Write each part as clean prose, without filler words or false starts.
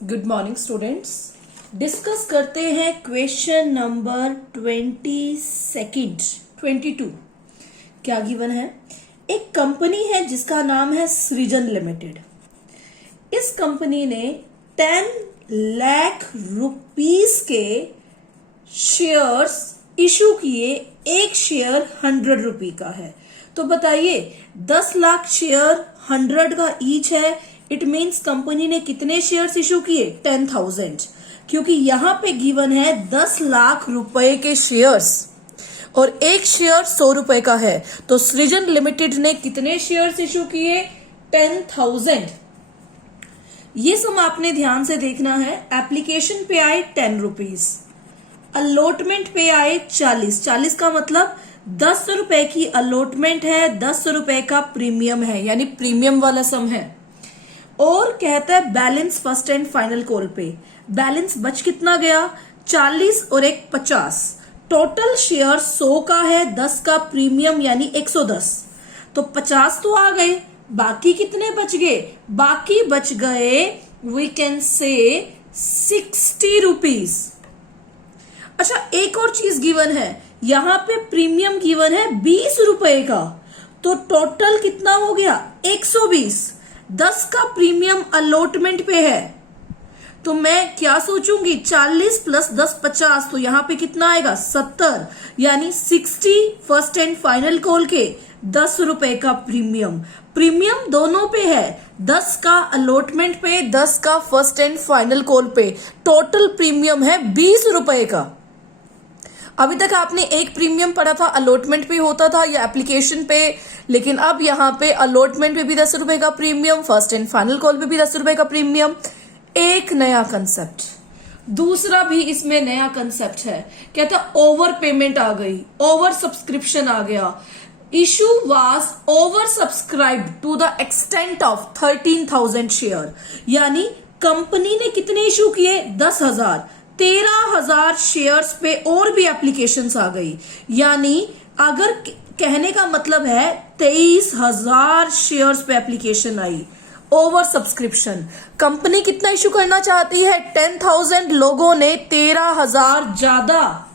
Good morning students. Discuss करते हैं question number 22। क्या गिवन है? एक कंपनी है जिसका नाम है सृजन लिमिटेड। इस कंपनी ने 10 लाख रुपीस के शेयर्स इशू किए। एक शेयर 100 रुपए का है। तो बताइए 10 लाख शेयर 100 का ईच है। इट मीन्स कंपनी ने कितने शेयर्स इशू किए? 10,000। क्योंकि यहां पे गिवन है 10 लाख रुपए के शेयर्स और एक शेयर 100 रुपए का है। तो सृजन लिमिटेड ने कितने शेयर्स इशू किए? 10,000। ये सम आपने ध्यान से देखना है। एप्लीकेशन पे आए 10 रुपीज, अलॉटमेंट पे आए 40 का मतलब 10 रुपए की अलॉटमेंट है, 10 रुपए का प्रीमियम है, यानी प्रीमियम वाला सम है। और कहता है balance first and final call पे। बैलेंस बच कितना गया? 40 और एक 50। टोटल शेयर 100 का है, 10 का प्रीमियम यानी 110। तो 50 तो आ गए, बाकी कितने बच गए? बाकी बच गए वी कैन से 60 रुपीज। अच्छा, एक और चीज गिवन है, यहां पे प्रीमियम गिवन है 20 रुपए का। तो टोटल कितना हो गया? 120। 10 का प्रीमियम अलॉटमेंट पे है, तो मैं क्या सोचूंगी? 40 प्लस 10 50। तो यहां पे कितना आएगा? 70, यानी 60 फर्स्ट एंड फाइनल कॉल के 10 रुपए का प्रीमियम। प्रीमियम दोनों पे है, 10 का अलॉटमेंट पे, 10 का फर्स्ट एंड फाइनल कॉल पे। टोटल प्रीमियम है 20 रुपए का। अभी तक आपने एक प्रीमियम पढ़ा था, अलॉटमेंट पे होता था या एप्लीकेशन पे, लेकिन अब यहाँ पे अलॉटमेंट पे भी 10 रुपए का premium, first and final call पे भी 10 रुपए का प्रीमियम। एक नया कंसेप्ट, दूसरा भी इसमें नया कंसेप्ट है। कहता ओवर पेमेंट आ गई, ओवर सब्सक्रिप्शन आ गया। Issue was over subscribed to the extent of 13,000 share, यानी कंपनी ने कितने इशू किए? 10,000। 13,000 शेयर्स पे और भी एप्लीकेशंस आ गई, यानी अगर कहने का मतलब है 23,000 शेयर्स पे एप्लीकेशन आई। ओवर सब्सक्रिप्शन, कंपनी कितना इशू करना चाहती है? 10,000 लोगों ने 13,000 ज्यादा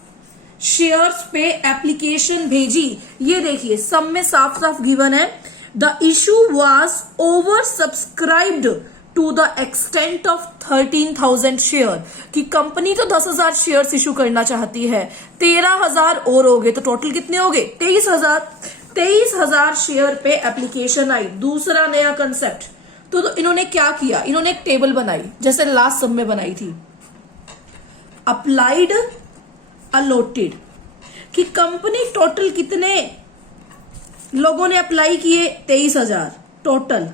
शेयर्स पे एप्लीकेशन भेजी। ये देखिए सम में साफ साफ गिवन है, the issue was over subscribed to the extent of 13,000 share, कि कंपनी तो 10,000 शेयर्स इशू करना चाहती है, 13,000 और हो गए, तो टोटल कितने हो गए? 23,000। 23,000 शेयर पे एप्लीकेशन आई। दूसरा नया कंसेप्ट, तो इन्होंने क्या किया? इन्होंने एक टेबल बनाई, जैसे लास्ट सम में बनाई थी, अप्लाइड अलॉटेड, कि कंपनी टोटल कितने लोगों ने अप्लाई किए? 23,000 टोटल,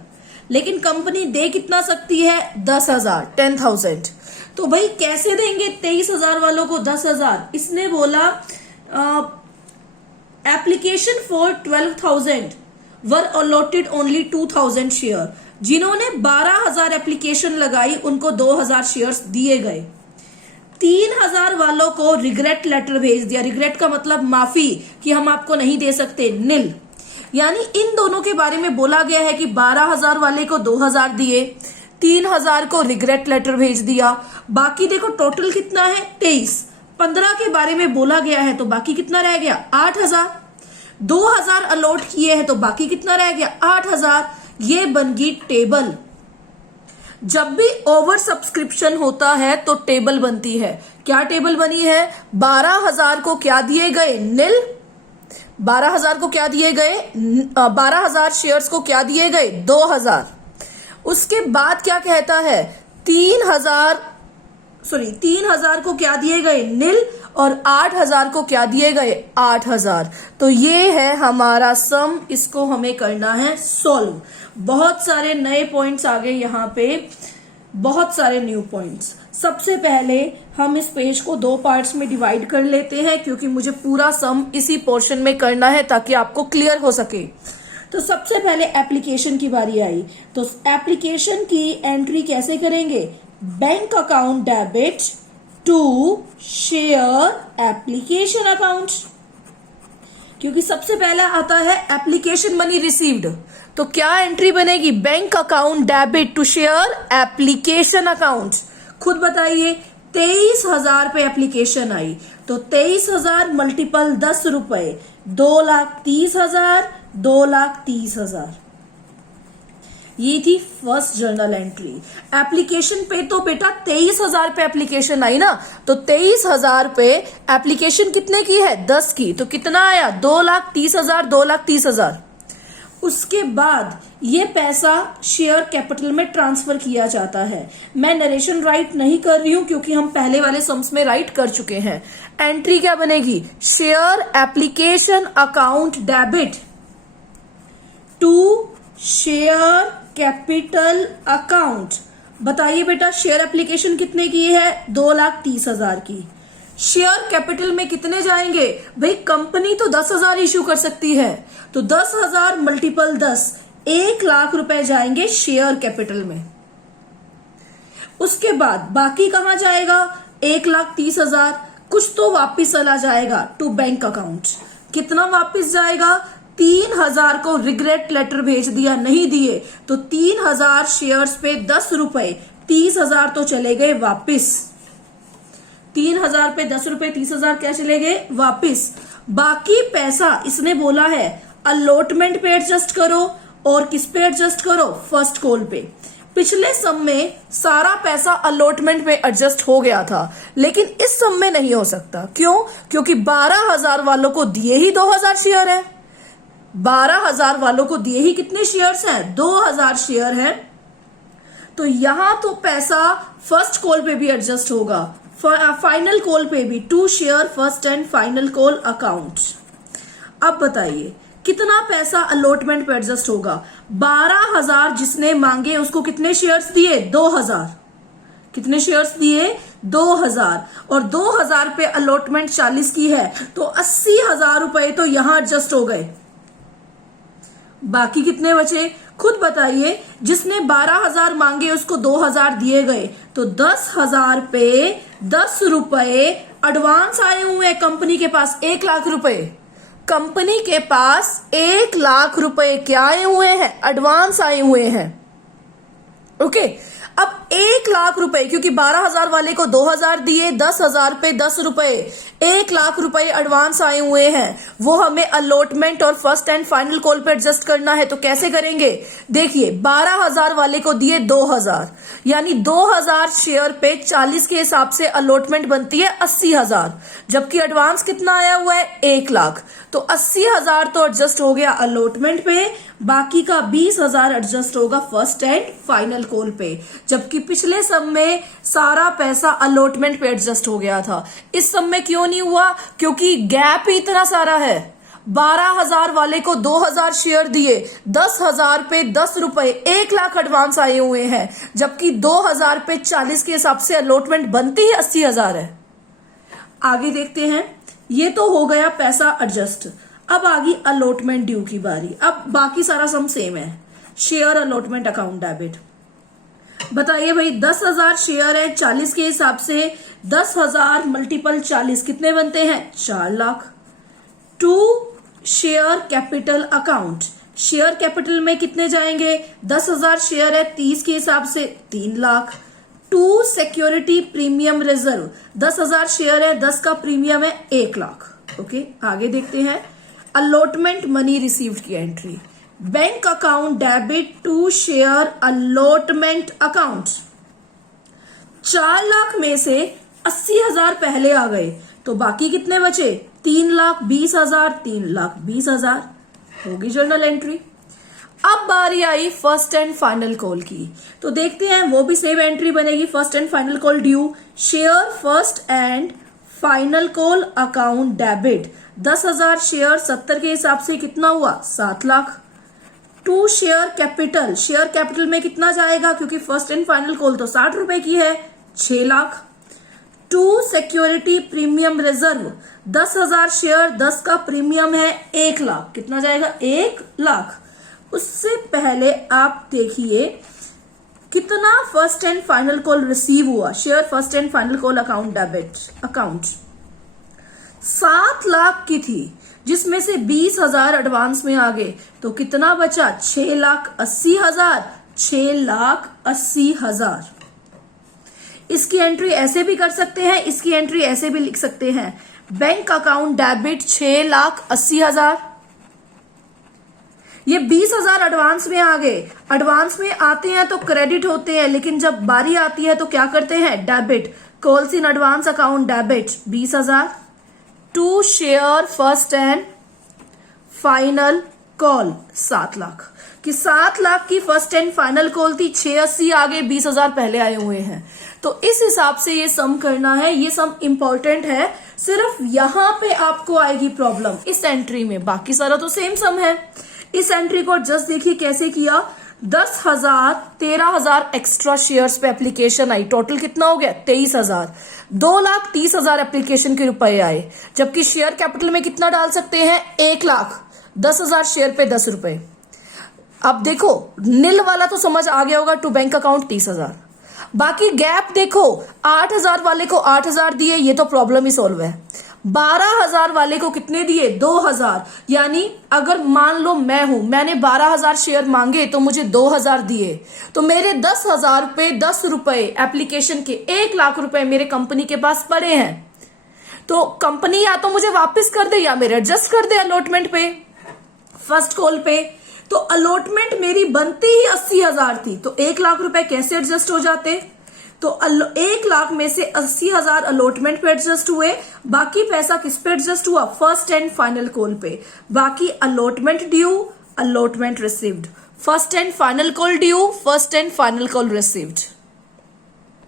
लेकिन कंपनी दे कितना सकती है? 10,000, 10,000। तो भाई कैसे देंगे 23,000 वालों को 10,000? इसने बोला application for 12,000 were allotted only 2,000 share. जिन्होंने 12,000 एप्लीकेशन लगाई उनको 2,000 शेयर्स दिए गए। 3,000 वालों को रिग्रेट लेटर भेज दिया। रिग्रेट का मतलब माफी, कि हम आपको नहीं दे सकते, निल। यानी इन दोनों के बारे में बोला गया है कि 12,000 वाले को 2,000 दिए, 3,000 को रिग्रेट लेटर भेज दिया। बाकी देखो टोटल कितना है? 23। 15 के बारे में बोला गया है, तो बाकी कितना रह गया? 8,000। 2,000 अलॉट किए हैं, तो बाकी कितना रह गया? 8,000। ये बन गई टेबल। जब भी ओवर सब्सक्रिप्शन होता है तो टेबल बनती है। क्या टेबल बनी है? 12,000 को क्या दिए गए? निल। 12,000 को क्या दिए गए? 12,000 शेयर्स को क्या दिए गए? 2,000। उसके बाद क्या कहता है? 3,000 को क्या दिए गए? निल। और 8,000 को क्या दिए गए? 8,000। तो ये है हमारा सम, इसको हमें करना है सॉल्व। बहुत सारे नए पॉइंट्स आ गए यहाँ पे, बहुत सारे न्यू पॉइंट्स। सबसे पहले हम इस पेज को 2 पार्ट्स में डिवाइड कर लेते हैं, क्योंकि मुझे पूरा सम इसी पोर्शन में करना है ताकि आपको क्लियर हो सके। तो सबसे पहले एप्लीकेशन की बारी आई, तो एप्लीकेशन की एंट्री कैसे करेंगे? Bank account debit to share application account, क्योंकि सबसे पहला आता है एप्लीकेशन मनी रिसीव्ड। तो क्या एंट्री बनेगी? Bank account debit to share application account. खुद बताइए, 23,000 पे एप्लीकेशन आई, तो 23,000 मल्टीपल 10 रुपए, 2,30,000, 2,30,000। ये थी फर्स्ट जर्नल एंट्री। एप्लीकेशन पे तो बेटा 23,000 पे एप्लीकेशन आई ना, तो 23,000 पे एप्लीकेशन कितने की है? 10 की, तो कितना आया? 2,30,000, 2,30,000। उसके बाद ये पैसा शेयर कैपिटल में ट्रांसफर किया जाता है। मैं नरेशन राइट नहीं कर रही हूं क्योंकि हम पहले वाले सम्स में राइट कर चुके हैं। एंट्री क्या बनेगी? Share application account debit to share capital account. बताइए बेटा, शेयर एप्लीकेशन कितने की है? 2,30,000 की। शेयर कैपिटल में कितने जाएंगे? भाई कंपनी तो 10,000 इश्यू कर सकती है, तो 10,000 मल्टीपल 10, 1,00,000 रुपए जाएंगे शेयर कैपिटल में। उसके बाद बाकी कहां जाएगा? 1,30,000 कुछ तो वापिस चला जाएगा टू बैंक अकाउंट। कितना वापिस जाएगा? 3,000 को रिग्रेट लेटर भेज दिया, नहीं दिए, तो 3,000 शेयर्स पे 10 रुपए, 30,000 तो चले गए वापिस। 3,000 पे 10 रुपए, 30,000 क्या चले गए? वापिस। बाकी पैसा इसने बोला है अलॉटमेंट पे एडजस्ट करो, और किस पे एडजस्ट करो? फर्स्ट कॉल पे। पिछले सम में सारा पैसा अलॉटमेंट पे एडजस्ट हो गया था, लेकिन इस सम में नहीं हो सकता। क्यों? क्योंकि 12,000 वालों को दिए ही 2,000 शेयर है। 12,000 वालों को दिए ही कितने शेयर्स हैं? 2,000 शेयर हैं। तो यहां तो पैसा फर्स्ट कॉल पे भी एडजस्ट होगा, फाइनल कॉल पे भी, to share first and final call account. अब बताइए कितना पैसा अलॉटमेंट पे एडजस्ट होगा? 12,000 जिसने मांगे उसको कितने शेयर्स दिए? 2,000। कितने शेयर्स दिए? 2,000। और 2,000 पे अलॉटमेंट 40 की है, तो 80,000 रुपए तो यहां एडजस्ट हो गए। बाकी कितने बचे? खुद बताइए। जिसने 12,000 मांगे उसको 2,000 दिए गए, तो 10,000 पे 10 रुपए एडवांस आए हुए हैं कंपनी के पास, 1,00,000 रुपए। कंपनी के पास 1,00,000 रुपए क्या आए हुए हैं? एडवांस आए हुए हैं। ओके, अब 1,00,000 रुपए, क्योंकि 12,000 वाले को 2,000 दिए, 10,000 पे 10 रुपए, 1,00,000 रुपए एडवांस आए हुए हैं, वो हमें अलॉटमेंट और फर्स्ट एंड फाइनल कॉल पे एडजस्ट करना है। तो कैसे करेंगे? देखिए, 12,000 वाले को दिए 2,000, यानी 2,000 शेयर पे 40 के हिसाब से अलॉटमेंट बनती है 80,000, जबकि एडवांस कितना आया हुआ है? 1,00,000। तो 80,000 तो एडजस्ट हो गया अलॉटमेंट पे, बाकी का 20,000 एडजस्ट होगा फर्स्ट एंड फाइनल कॉल पे, जबकि पिछले सम में सारा पैसा अलॉटमेंट पे एडजस्ट हो गया था। इस सम में क्यों नहीं हुआ? क्योंकि गैप ही इतना सारा है। 12,000 वाले को 2,000 शेयर दिए, 10,000 पे 10 रुपए, 1,00,000 एडवांस आए हुए हैं, जबकि 2,000 पे 40 के हिसाब से अलॉटमेंट बनती ही 80,000 है। आगे देखते हैं। ये तो हो गया पैसा एडजस्ट। अब आ गई अलॉटमेंट ड्यू की बारी। अब बाकी सारा सम सेम है। Share allotment account debit. बताइए भाई, 10,000 शेयर है, 40 के हिसाब से 10,000 मल्टीपल 40 कितने बनते हैं? 4,00,000। To share capital account. Share capital में कितने जाएंगे? 10,000 शेयर है, 30 के हिसाब से 3,00,000। To security premium reserve. 10,000 share है, 10 का प्रीमियम है 1,00,000। ओके, आगे देखते हैं। अलॉटमेंट मनी रिसीव्ड की entry. Bank account debit to share allotment account. 4,00,000 में से 80,000 पहले आ गए, तो बाकी कितने बचे? 3,20,000, 3,20,000 होगी जर्नल एंट्री। अब बारी आई फर्स्ट एंड फाइनल कॉल की, तो देखते हैं वो भी सेम एंट्री बनेगी। First and final call due, share first and final call account debit. 10,000 share 70 के हिसाब से कितना हुआ? 7,00,000। To share capital. Share capital में कितना जाएगा? क्योंकि फर्स्ट एंड फाइनल कॉल तो 60 रुपए की है, 6,00,000। To security premium reserve. 10,000 share, 10 का प्रीमियम है 1,00,000, कितना जाएगा? 1,00,000। उससे पहले आप देखिए कितना first and final call receive हुआ। Share first and final call account debit account 7,00,000 की थी, जिसमें से 20,000 एडवांस में आ गए, तो कितना बचा? 6,80,000। 6,80,000। इसकी एंट्री ऐसे भी कर सकते हैं, इसकी एंट्री ऐसे भी लिख सकते हैं। बैंक अकाउंट डेबिट 6,80,000, ये 20,000 एडवांस में आ गए। एडवांस में आते हैं तो क्रेडिट होते हैं, लेकिन जब बारी आती है तो क्या करते हैं, debit. Calls in advance account debit 20,000 to share first and final call 7 lakh, कि 7 लाख की फर्स्ट एंड फाइनल कॉल थी, 680 आगे 20,000 पहले आए हुए हैं। तो इस हिसाब से ये सम करना है, ये सम इंपॉर्टेंट है। सिर्फ यहां पे आपको आएगी प्रॉब्लम इस एंट्री में, बाकी सारा तो सेम सम है। इस एंट्री को जस्ट देखिए कैसे किया, 10,000 13,000 एक्स्ट्रा शेयर्स पे एप्लीकेशन आई, टोटल कितना हो गया 23,000, 2,30,000 एप्लीकेशन के रुपए आए, जबकि शेयर कैपिटल में कितना डाल सकते हैं 1 लाख, 10,000 शेयर पे 10 रुपए। अब देखो नील वाला तो समझ आ गया होगा, टू बैंक अकाउंट 30,000। बाकी गैप देखो, 8,000 वाले को 8,000 दिए, ये तो प्रॉब्लम ही सॉल्व है। 12,000 वाले को कितने दिए 2,000, यानी अगर मान लो मैं हूं, मैंने 12,000 शेयर मांगे तो मुझे 2,000 दिए, तो मेरे 10,000 पे 10 रुपए एप्लीकेशन के 1 लाख रुपए मेरे कंपनी के पास पड़े हैं। तो कंपनी या तो मुझे वापस कर दे या मेरे एडजस्ट कर दे अलॉटमेंट पे, फर्स्ट कॉल पे। तो अलॉटमेंट मेरी बनती ही 80,000 थी, तो 1 लाख रुपए कैसे एडजस्ट हो जाते, तो 1 लाख में से 80,000 अलॉटमेंट पे एडजस्ट हुए, बाकी पैसा किस पे एडजस्ट हुआ, फर्स्ट एंड फाइनल कॉल पे। बाकी allotment due, allotment received, first and final call due, first and final call received.